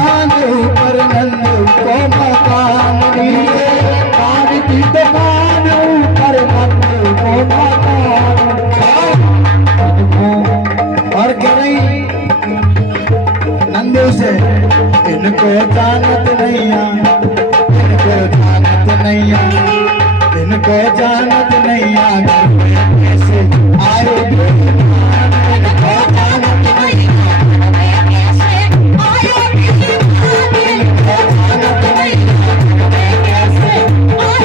दुकान ऊपर नंदू को मकान नीचे पान की दुकान ऊपर नंदू को मकान। और कह रही नंदू से इनको जानत नहीं इनको जानत नहीं इनको जानत नहीं घर में कैसे आए इनको जानत नहीं कैसे आए इनको जानत नहीं कैसे आए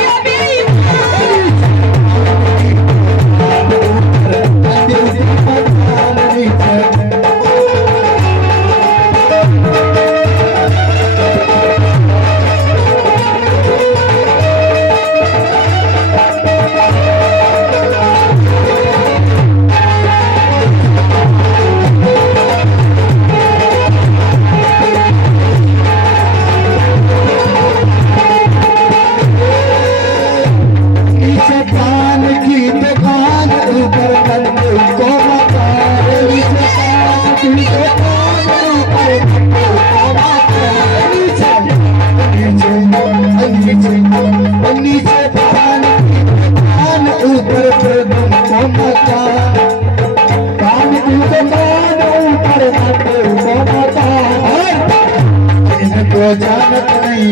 जानत नहीं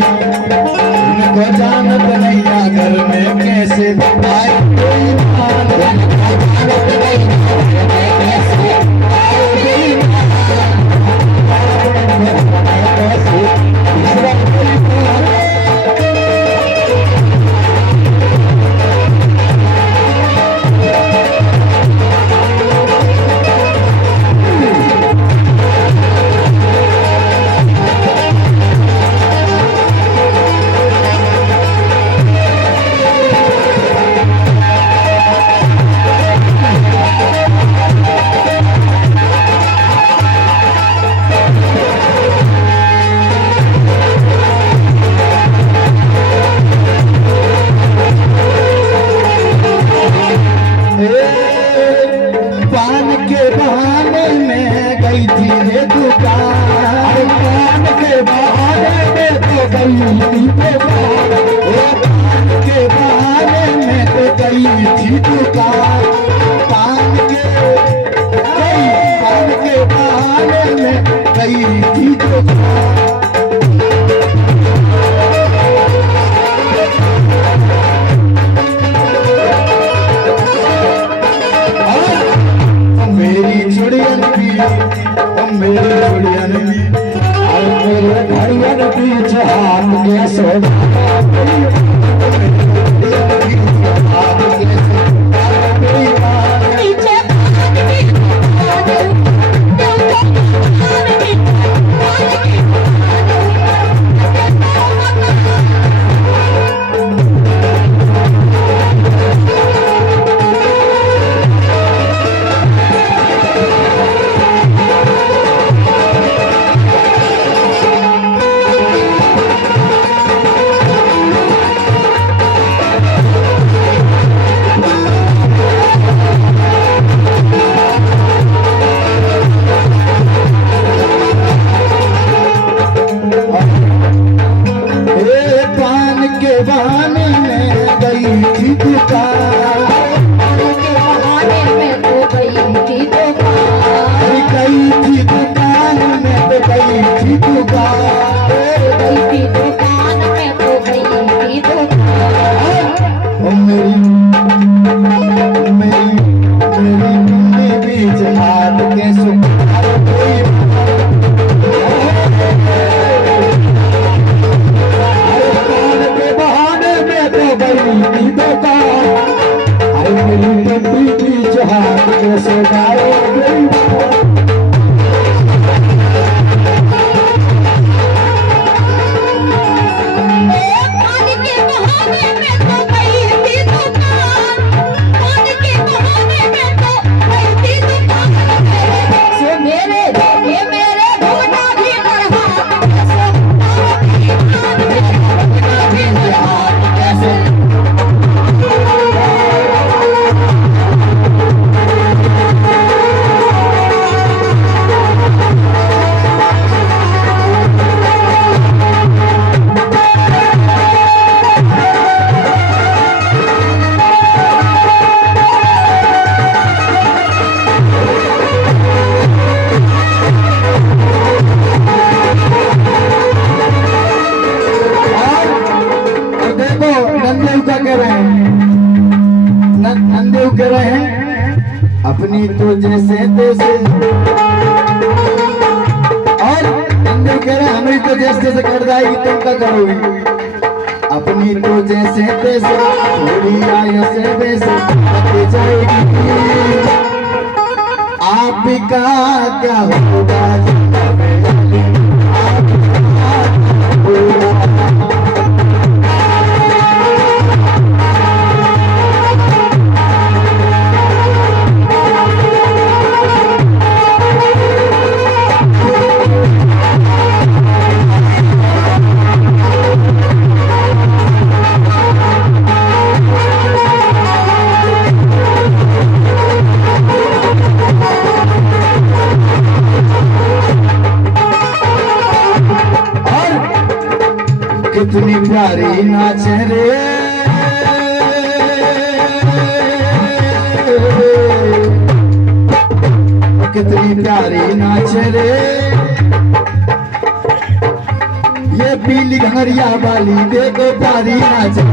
इनको जानत नहीं घर में कैसे आए पान के बहाने में गई थी ये दुकान पान के बहाने में तो गई थी दुकान पान के बहाने में तो गई थी दुकान पान के बहाने में गई थी दुकान। मेरी चुड़ियन और मेरे घड़ियन बीच हाथ के सोना बहाने में गई थी दुकान में तो गई थी दुकान में तो गई थी दुकान में तो गई थी दुकान। मेरी बीच हाथ के सुखार हाथ कैसे गाए अपनी तो जैसे तैसे और अंदर कह रहे हमें तो जैसे तैसे कर जाएगी तुम क्या करोगी अपनी तो जैसे तैसे थोड़ी आय से वैसे करते जाएगी आपका क्या होगा कितनी प्यारी नाच रे कितनी प्यारी नाच रे ये पीली घंगरिया वाली देखो प्यारी नाच रे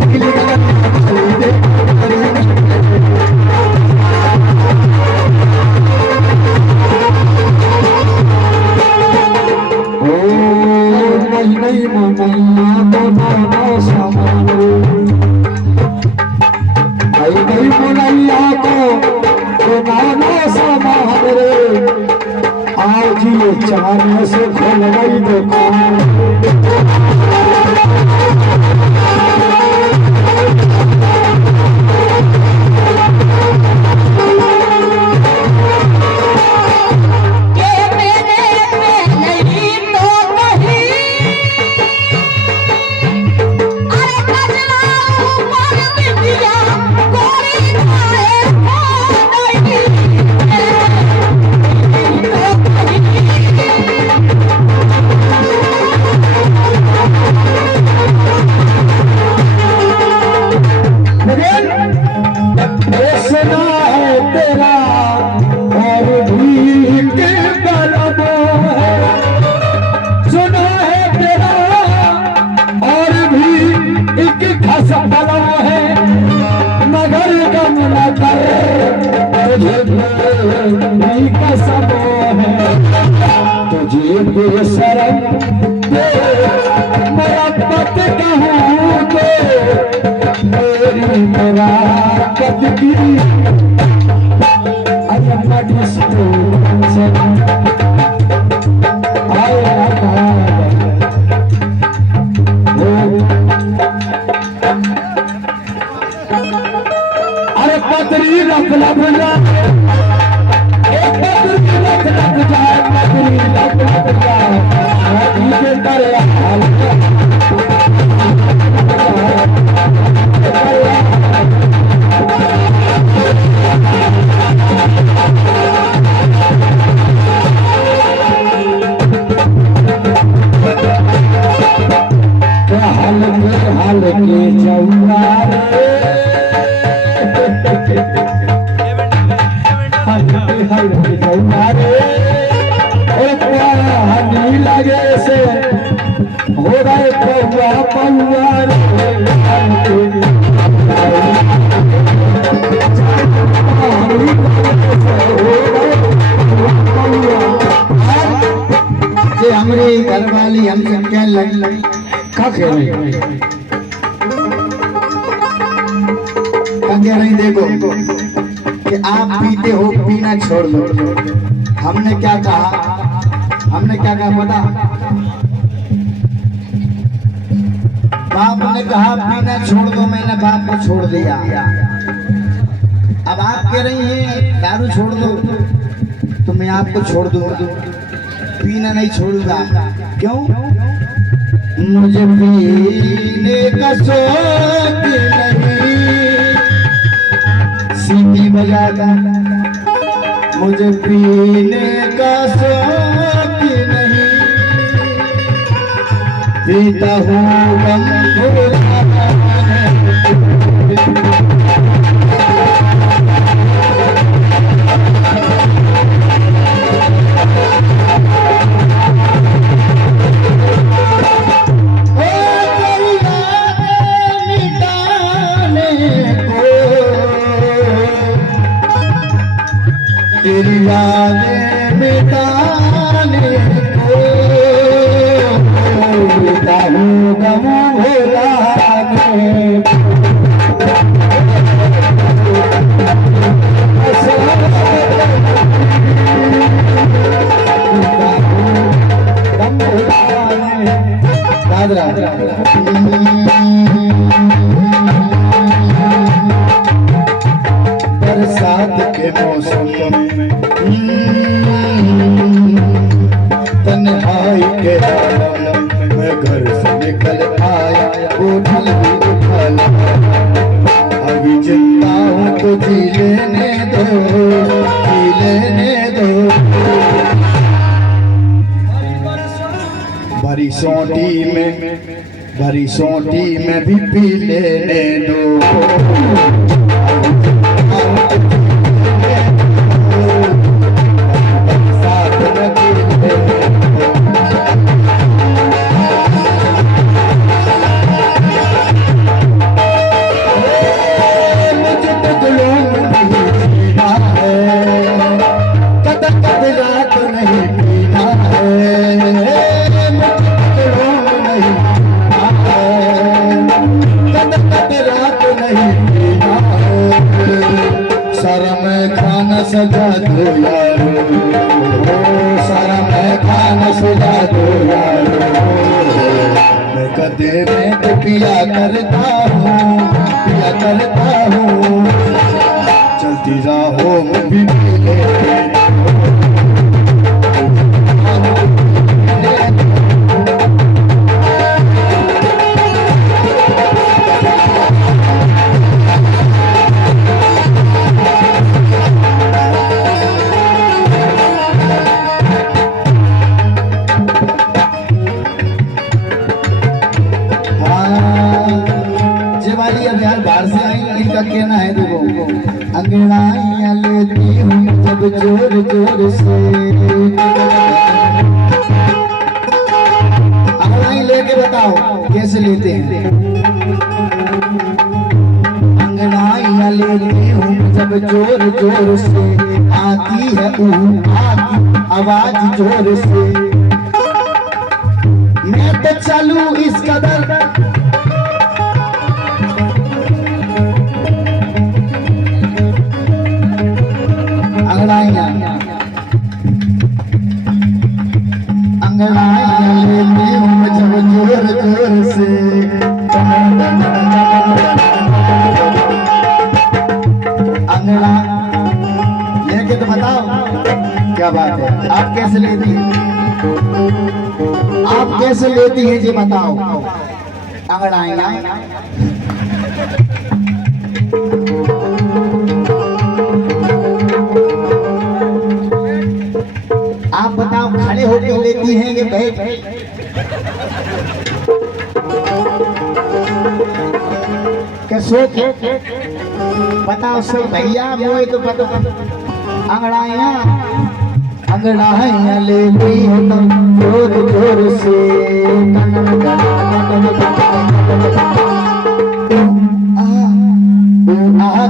पीली घंगरिया वाली देखो प्यारी नाच नहीं ममैया तो नाना सामान नहीं मुनैया तो नाना सामान रे आज ये चाने से खोल गई दुकान तुझे बेशरम मोहब्बत कहूँ तो मेरी मुराद की अरे पतरी रख लभना हाल के जौनार हनी लगे से हो गए पौआ पौआ हमारी घरवाली हमसे क्या लग क्या कह रही देखो कि आप पीते हो पीना छोड़ दो हमने क्या कहा पता बाप ने कहा पीना छोड़ दो मैंने बाप को छोड़ दिया अब आप कह रही हैं दारू छोड़ दो तो मैं आपको छोड़ दूंगा पीना नहीं छोड़ूंगा क्यों मुझे पीने का शौक नहीं सीटी बजाता मुझे पीने का शौक नहीं पीता हूँ गम हाजरा बरसात के मौसम में तन्हाई के आलम में घर से निकल आया उठल भी उठल अभी जिंदा हूँ तो जी लेने दो जी लेने दो भरी सोटी में भी पी लेने दो सजा दो यारो सारा मैं खाना सजा दो यारो मैं कदे में तो पिया करता हूँ चलती राहों में भी इनका कहना है देखो अंगड़ाइयाँ लेती हूँ जब जोर जोर से अंगड़ाई लेके बताओ कैसे लेते हैं अंगड़ाइयाँ लेती हूँ जब जोर जोर से आती है आती आवाज जोर से मैं तो चलूं इस कदर अंगड़ाइयाँ लेती हूँ जब जोर जोर से अंगड़ा लेके तो बताओ क्या बात है आप कैसे लेती हैं जी बताओ अंगड़ाइयाँ आप बताओ खड़े होकर लेती हैं कि बैठ कैसे बताओ सब भैया मोए तो पता अंगड़ाइयाँ लेती हो तुम जोर जोर से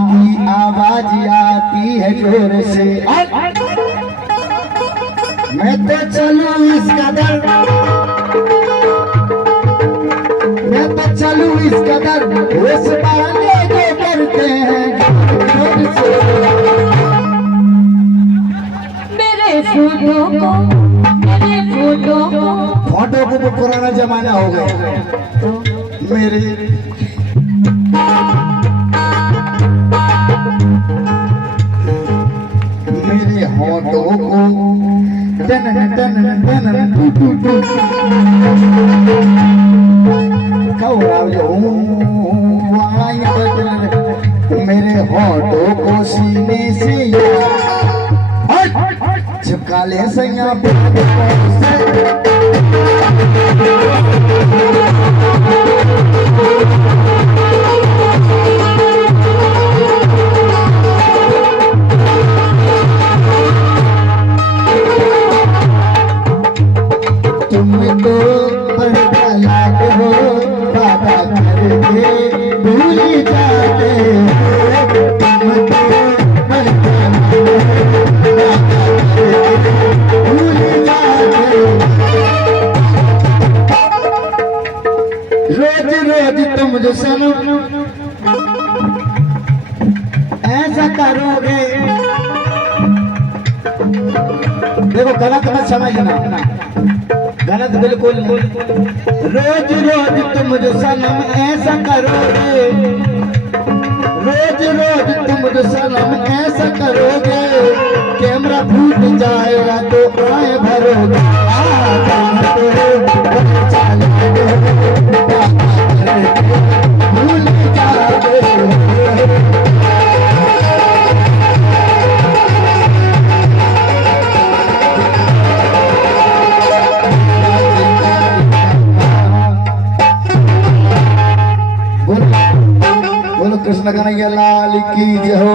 की आवाज आती है जोर से मैं तो चलूं इस कदर उस बहाने जो करते हैं मेरे फोटो को पुराना जमाना हो गया मेरे होठों को मेरे होठों को सीने से चिपका ले सैया मुझे सुनो ऐसा करोगे देखो गलत मत समझना गलत बिल्कुल नहीं। रोज रोज तुम जो सनम ऐसा करोगे, रोज रोज तुम जो सनम ऐसा करोगे, कैमरा फूट जाएगा तो आए भरोगे। भूल जाओगे। बोलो कृष्ण कन्हैया लाल की जय हो।